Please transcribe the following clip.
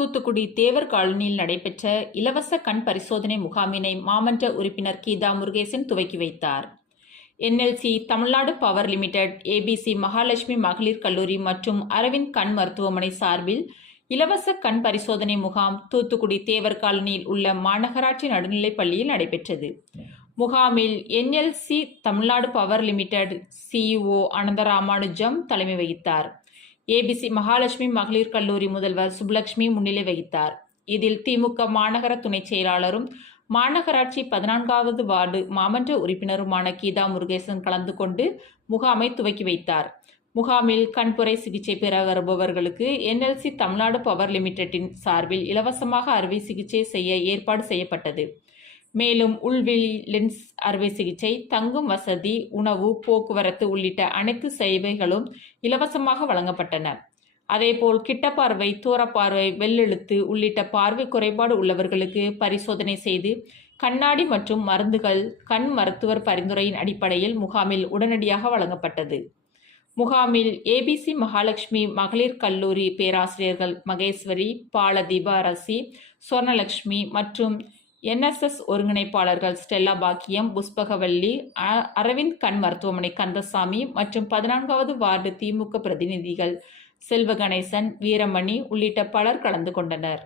தூத்துக்குடி தேவர் காலனியில் நடைபெற்ற இலவச கண் பரிசோதனை முகாமினை மாமன்ற உறுப்பினர் கீதா முருகேசன் துவக்கி வைத்தார். NLC Tamil Nadu power limited, ABC Mahalakshmi மகளிர் கல்லூரி மற்றும் அரவிந்த் கண் மருத்துவமனை சார்பில் இலவச கண் பரிசோதனை முகாம் தூத்துக்குடி தேவர் காலனியில் உள்ள மாநகராட்சி நடுநிலைப் பள்ளியில் நடைபெற்றது. முகாமில் NLC Tamil Nadu power limited CEO அனந்தராமானுஜம் தலைமை வகித்தார். ABC மகாலட்சுமி மகளிர் கல்லூரி முதல்வர் சுப்புலட்சுமி முன்னிலை வகித்தார். இதில் திமுக மாநகர துணைச் செயலாளரும் மாநகராட்சி 14வது வார்டு மாமன்ற உறுப்பினருமான கீதா முருகேசன் கலந்து கொண்டு முகாமை துவக்கி வைத்தார். முகாமில் கண்புரை சிகிச்சை பெற வருபவர்களுக்கு NLC தமிழ்நாடு பவர் லிமிடெட்டின் சார்பில் இலவசமாக அறுவை சிகிச்சை செய்ய ஏற்பாடு செய்யப்பட்டது. மேலும் உள்விழி லென்ஸ் அறுவை சிகிச்சை, தங்கும் வசதி, உணவு, போக்குவரத்து உள்ளிட்ட அனைத்து சேவைகளும் இலவசமாக வழங்கப்பட்டன. அதேபோல் கிட்டப்பார்வை, தூரப்பார்வை, வெள்ளெழுத்து உள்ளிட்ட பார்வை குறைபாடு உள்ளவர்களுக்கு பரிசோதனை செய்து கண்ணாடி மற்றும் மருந்துகள் கண் மருத்துவர் பரிந்துரையின் அடிப்படையில் முகாமில் உடனடியாக வழங்கப்பட்டது. முகாமில் ABC மகாலட்சுமி மகளிர் கல்லூரி பேராசிரியர்கள் மகேஸ்வரி, பாலதீபா, ரசி, சுவர்ணலட்சுமி மற்றும் NSS ஒருங்கிணைப்பாளர்கள் ஸ்டெல்லா பாக்கியம், புஷ்பகவல்லி, அரவிந்த் கண் மருத்துவமனை கந்தசாமி மற்றும் 14வது வார்டு திமுக பிரதிநிதிகள் செல்வகணேசன், வீரமணி உள்ளிட்ட பலர் கலந்து கொண்டனர்.